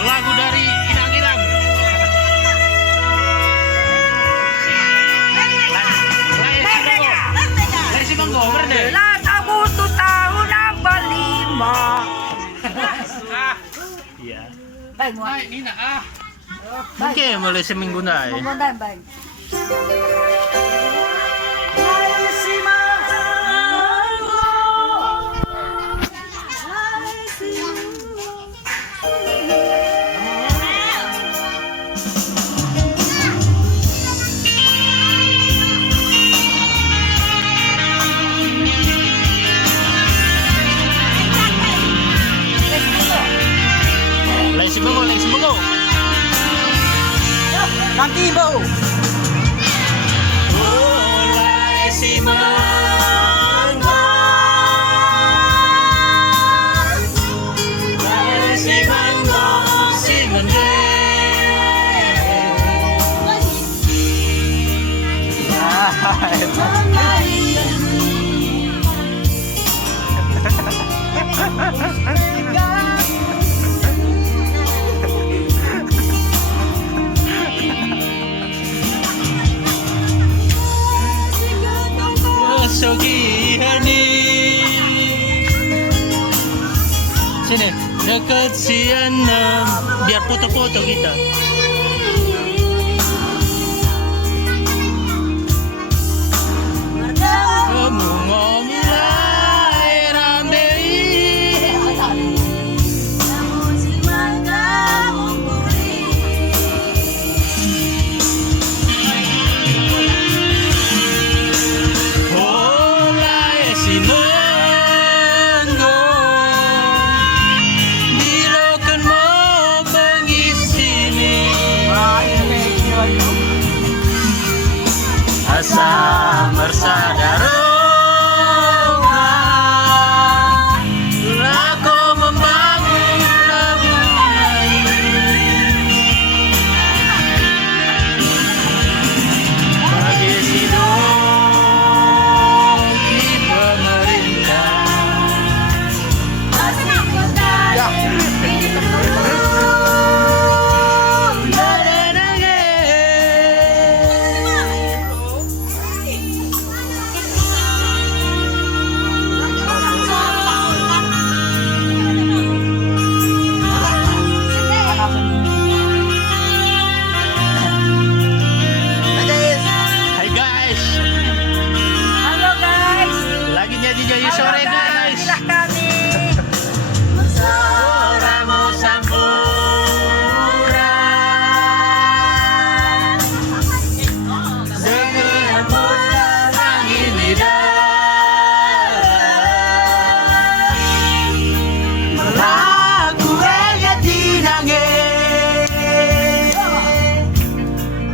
lagu dari Inang-Inang. Lesi Manggo, berde. Satu tahun nambah 5. Iya. Baik, mo. Ay, Nina ah. Mungkin mulai seminggu na eh. Magandang baik. Lesi Manggo, Lesi Manggo. Nanti bau. Lesi Manggo. Lesi Manggo, si mende. Sogi Hani. Sini, dekat sianam, biar foto-foto kita. Kamu mulai ramai. Asa bersadaro lako membangun labuan bagi sidong di pemerintah. Halo guys. Lagi nyanyi sore guys. Inilah kami. Suaramu sampura, denganmu langit lidah, lagu raya dinange,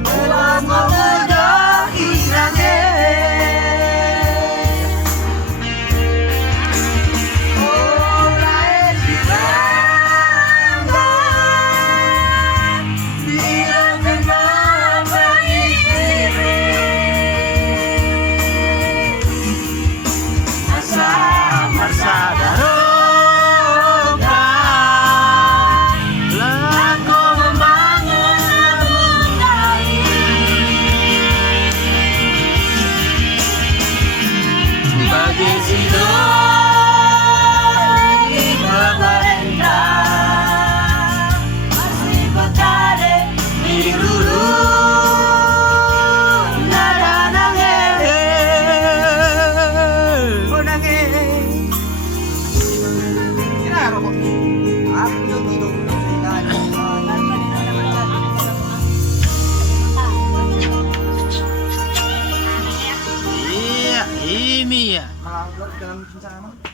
ulang muda isange. Iya, ini ya. Malah dalam bencana.